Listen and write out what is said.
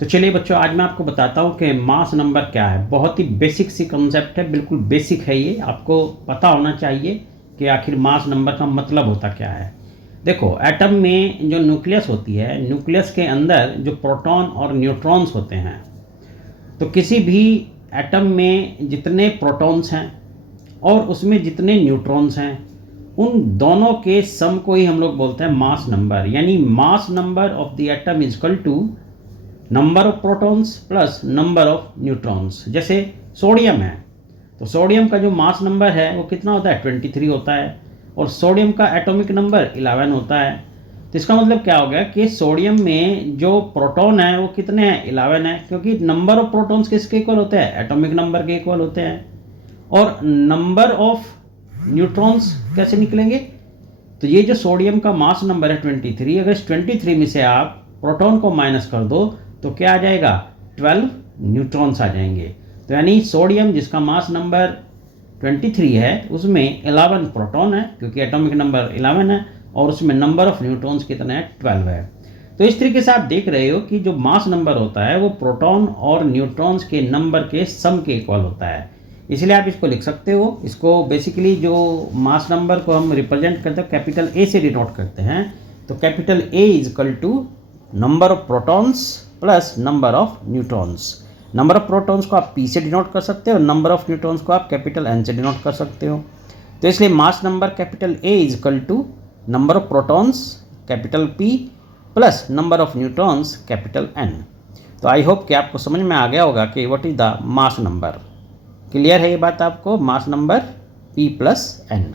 तो चलिए बच्चों, आज मैं आपको बताता हूँ कि मास नंबर क्या है। बहुत ही बेसिक सी कॉन्सेप्ट है, बिल्कुल बेसिक है ये। आपको पता होना चाहिए कि आखिर मास नंबर का मतलब होता क्या है। देखो, एटम में जो न्यूक्लियस होती है, न्यूक्लियस के अंदर जो प्रोटॉन और न्यूट्रॉन्स होते हैं, तो किसी भी एटम में जितने प्रोटॉन्स हैं और उसमें जितने न्यूट्रॉन्स हैं, उन दोनों के सम को ही हम लोग बोलते हैं मास नंबर। यानी mass number of the atom is equal to number of protons plus number of neutrons. जैसे सोडियम है, तो सोडियम का जो मास नंबर है वो कितना होता है, 23 होता है, और सोडियम का एटॉमिक नंबर 11 होता है। तो इसका मतलब क्या हो गया कि सोडियम में जो प्रोटॉन है वो कितने हैं, 11 है, क्योंकि नंबर ऑफ प्रोटॉन्स किसके इक्वल होते हैं, एटॉमिक नंबर के इक्वल होते हैं। और नंबर ऑफ न्यूट्रॉन्स कैसे निकलेंगे, तो ये जो सोडियम का मास नंबर है 23, अगर इस 23 में से आप प्रोटॉन को माइनस कर दो तो क्या आ जाएगा, 12 न्यूट्रॉन्स आ जाएंगे। तो यानी सोडियम जिसका मास नंबर 23 है उसमें 11 प्रोटॉन है, क्योंकि एटॉमिक नंबर 11 है, और उसमें नंबर ऑफ न्यूट्रॉन्स कितने हैं, 12 है। तो इस तरीके से आप देख रहे हो कि जो मास नंबर होता है वो प्रोटॉन और न्यूट्रॉन्स के नंबर के सम के इक्वल होता है। इसलिए आप इसको लिख सकते हो। इसको बेसिकली जो मास नंबर को हम रिप्रेजेंट करते हैं कैपिटल ए से डिनोट करते हैं। तो capital A is equal to number of protons plus number of neutrons. Number of protons को आप पी से डिनोट कर सकते हो, नंबर ऑफ न्यूट्रॉन्स को आप कैपिटल एन से डिनोट कर सकते हो। तो इसलिए mass number capital A is equal to number of protons capital P plus number of neutrons capital N. तो आई होप कि आपको समझ में आ गया होगा कि what is the mass number. Clear है ये बात आपको, mass number P plus N.